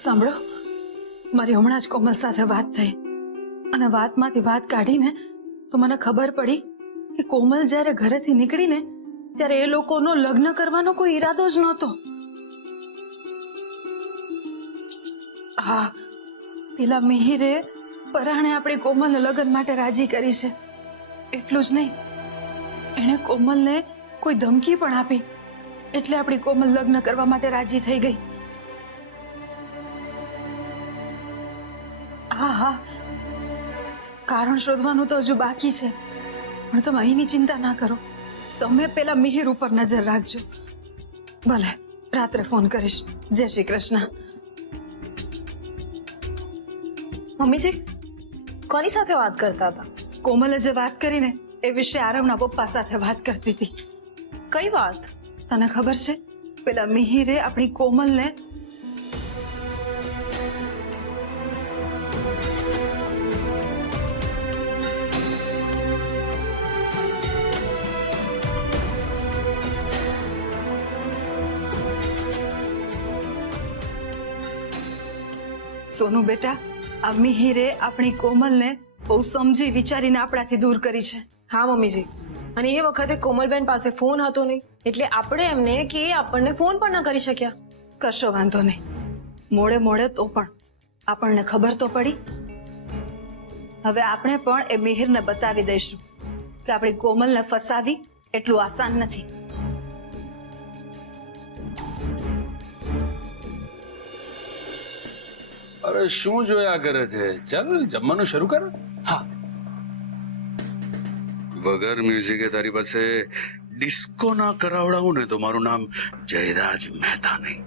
સાંભળો, મારી હમણાં જ કોમલ સાથે વાત થઈ અને વાતમાંથી વાત કાઢીને તો મને ખબર પડી કે કોમલ જ્યારે ઘરેથી નીકળીને ત્યારે એ લોકોનો લગ્ન કરવાનો કોઈ ઈરાદો જ નહોતો. હા, પેલા મિહિરે પરાણે આપણી કોમલને લગ્ન માટે રાજી કરી છે. એટલું જ નહીં, એણે કોમલને કોઈ ધમકી પણ આપી, એટલે આપણી કોમલ લગ્ન કરવા માટે રાજી થઈ ગઈ. હા હા, કારણ શોધવાનું તો હજુ બાકી છે, પણ તમે અહીંની ચિંતા ના કરો. તમે પેલા મિહિર ઉપર નજર રાખજો. ભલે, રાત્રે ફોન કરીશ. જય શ્રી કૃષ્ણ. મમ્મીજી, કોની સાથે વાત કરતા હતા? કોમલે જે વાત કરી ને એ વિશે આરવના પપ્પા સાથે વાત કરતી હતી. કઈ વાત? તને ખબર છે, પેલા મિહિરે આપણી કોમલને સોનુ બેટા, આ મિહિરે આપણી કોમલને બહુ સમજી વિચારીને આપણાથી દૂર કરી છે. હા મમ્મીજી, અને એ વખતે કોમલબેન પાસે ફોન હતો નહીં, એટલે આપણે એમને કે એ આપણને ફોન પણ ન કરી શક્યા. કશો વાંધો નહીં, મોડે મોડે તો પણ આપણને ખબર તો પડી. હવે આપણે પણ એ મિહિરને બતાવી દઈશું કે આપણી કોમલને ફસાવી એટલું આસાન નથી. અરે શું જોયા કરે છે? ચાલ જમવાનું શરૂ કર. હા. વગર મ્યુઝિકે તારી પાસે ડિસ્કો ના કરાવડાવું ને તો મારું નામ જયરાજ મહેતા નહીં.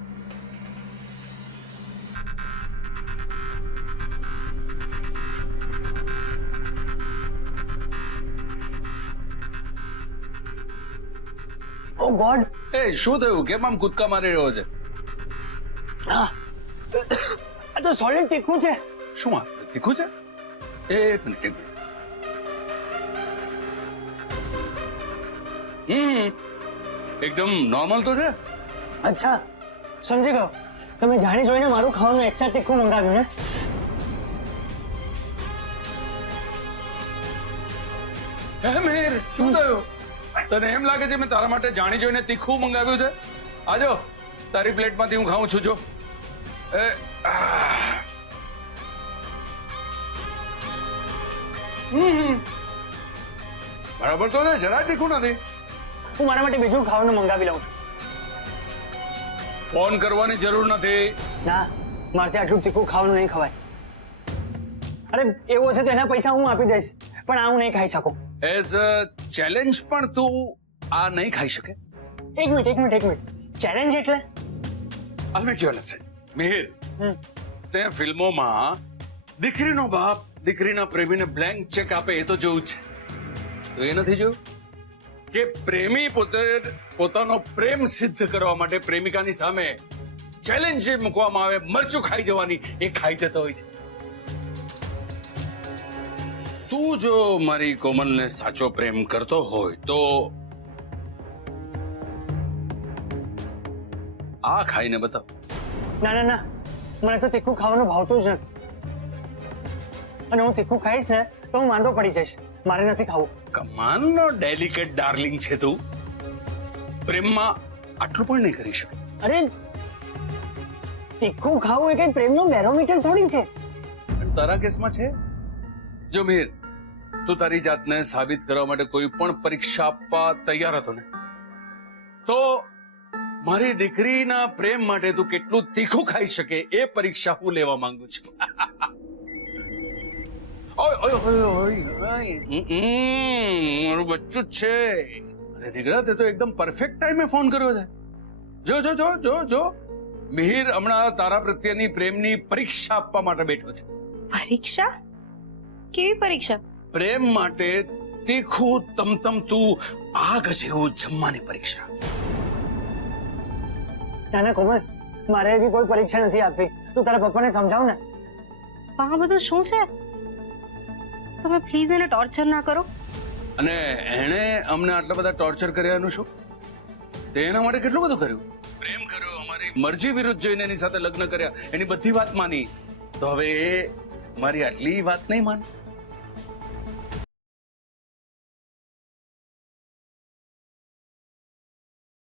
ઓ ગોડ. એ શું થયું? કેમ આમ કૂદકા મારી રહ્યો છે? આ તો સોલિડ તીખું છે. શું વાત? તીખું છે? એક મિનિટ, એક મિનિટ. એકદમ નોર્મલ તો છે. અચ્છા, સમજી ગયો. તમે જાણી જોઈને મારું ખાવાનું એક્સ્ટ્રા તીખું મંગાવ્યું ને? હે મિહિર, શું થયું? તને એમ લાગે છે મેં તારા માટે જાણી જોઈને તીખું મંગાવ્યું છે? આજો, તારી પ્લેટમાંથી હું ખાઉં છું. જો બરાબર તો છે, જરાય તીખું નથી. હું મારા માટે બીજું ખાવાનું મંગાવી લઉં છું. ફોન કરવાની જરૂર નથી. ના, મારથી આટલું તીખું ખાવાનું નહીં ખવાય. અરે એવું હશે તો એના પૈસા હું આપી દઈશ, પણ આ હું નહીં ખાઈ શકું. એઝ અ ચેલેન્જ પણ તું આ નહીં ખાઈ શકે. એક મિનિટ. ચેલેન્જ એટલે? I'll make you understand. Mihir, તે ફિલ્મોમાં દીકરીનો બાપ દીકરીના પ્રેમીને બ્લેન્ક ચેક આપે એ તો જોયું છે. તો એ નથી જોયું કે પ્રેમી પોતાનો પ્રેમ સિદ્ધ કરવા માટે પ્રેમિકાની સામે ચેલેન્જ જે મૂકવામાં આવે, મરચું ખાઈ જવાની, એ ખાઈ જતો હોય છે. તું જો મારી કોમલને સાચો પ્રેમ કરતો હોય તો આ ખાઈને બતાવ. ના, મને તો તીખું ખાવાનું ભાવતું જ નથી. અને હું તીખું ખાઈશ ને તો હું માંદો પડી જઈશ. મારે નથી ખાવું. કમાલનો ડેલિકેટ ડાર્લિંગ છે તું. પ્રેમમાં આટલું પણ નહીં કરી શકે. અરે તીખું ખાવું એ કઈ પ્રેમનો બેરોમીટર થોડી છે. પણ તારા કેસમાં છે. જો મિહિર, તું તારી જાતને સાબિત કરવા માટે કોઈ પણ પરીક્ષા આપવા તૈયાર હતો ને, તો મારી દીકરીના પ્રેમ માટે તું કેટલું તીખું ખાઈ શકે એ પરીક્ષા હું લેવા માંગુ છું. મારું બચ્ચું જ છે. અરે દીકરા, તે તો એકદમ પરફેક્ટ ટાઈમે ફોન કર્યો છે. જો જો જો જો જો મિહિર હમણાં તારા પ્રત્યેની પ્રેમની પરીક્ષા આપવા માટે બેઠો છે. પરીક્ષા? કેવી પરીક્ષા? પ્રેમ માટે તીખું તમતમતું આગ જેવું જમવાની પરીક્ષા. ના કોમલ, મારે એવી કોઈ પરીક્ષા નથી આપવી. તું તારા પપ્પાને સમજાવ ને. આ બધું શું છે? તમે પ્લીઝ એને ટોર્ચર ના કરો. અને એણે અમને આટલા બધા ટોર્ચર કર્યાનું શું? તે એના માટે કેટલું બધું કર્યું. પ્રેમ કર્યો, અમારી મારી મરજી વિરુદ્ધ જઈને એની સાથે લગ્ન કર્યા, એની બધી વાત માની, તો હવે એ મારી આટલી વાત નહીં માને?